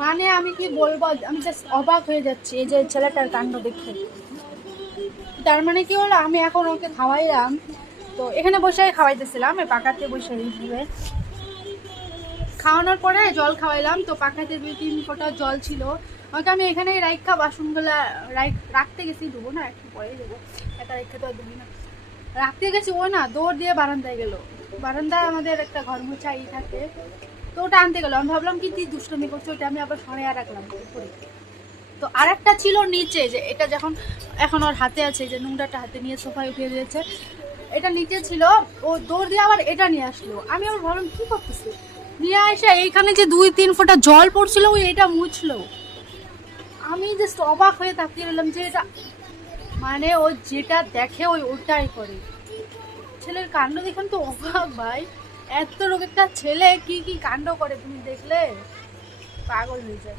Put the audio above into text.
মানে আমি কি বলবো, আমি জাস্ট অবাক হয়ে যাচ্ছি এই যে ছেলেটার কাণ্ড দেখে। তার মানে কি হলো, আমি এখন ওকে খাওয়াইলাম, তো এখানে বসে খাওয়াইতেছিলাম এই পাকাতে বসে এইভাবে। খাওয়ানোর পরে জল খাওয়াইলাম, তো পাখাতে 2-3 ফোঁটা জল ছিল। হয়তো আমি এখানেই রাখা বাসনগুলা রাখতে গেছি, দেবো না একটু পরে দেবো, একা রেখে তো দেবো না। রাখতে গেছি, ও না দৌড় দিয়ে বারান্দায় গেল। বারান্দায় আমাদের একটা ঘর মোছা ই থাকে, তো ওটা আনতে গেল। আমি ভাবলাম কি তুই দুষ্টমি করছো, ওটা আমি আবার সরে রাখলাম উপরে। তো আরেকটা ছিল নিচে, যে এটা যখন এখন ওর হাতে আছে, যে নোংরাটা হাতে নিয়ে সোফায় উঠিয়ে দিয়েছে, এটা নিচে ছিল। ও দৌড় দিয়ে আবার এটা নিয়ে আসলো। আমি আবার ভাবলাম কি করতেছে, নিয়ে এসে এইখানে যে 2-3 ফোঁটা জল পড়ছিল ওই এটা মুছলো। আমি জাস্ট অবাক হয়ে তাকিয়ে রইলাম যে এটা, মানে ও যেটা দেখে ওই ওটাই করে। ছেলের কাণ্ড দেখুন তো, অবাক ভাই। এত রোগ একটা ছেলে কি কি কাণ্ড করে তুমি দেখলে পাগল হয়ে যায়।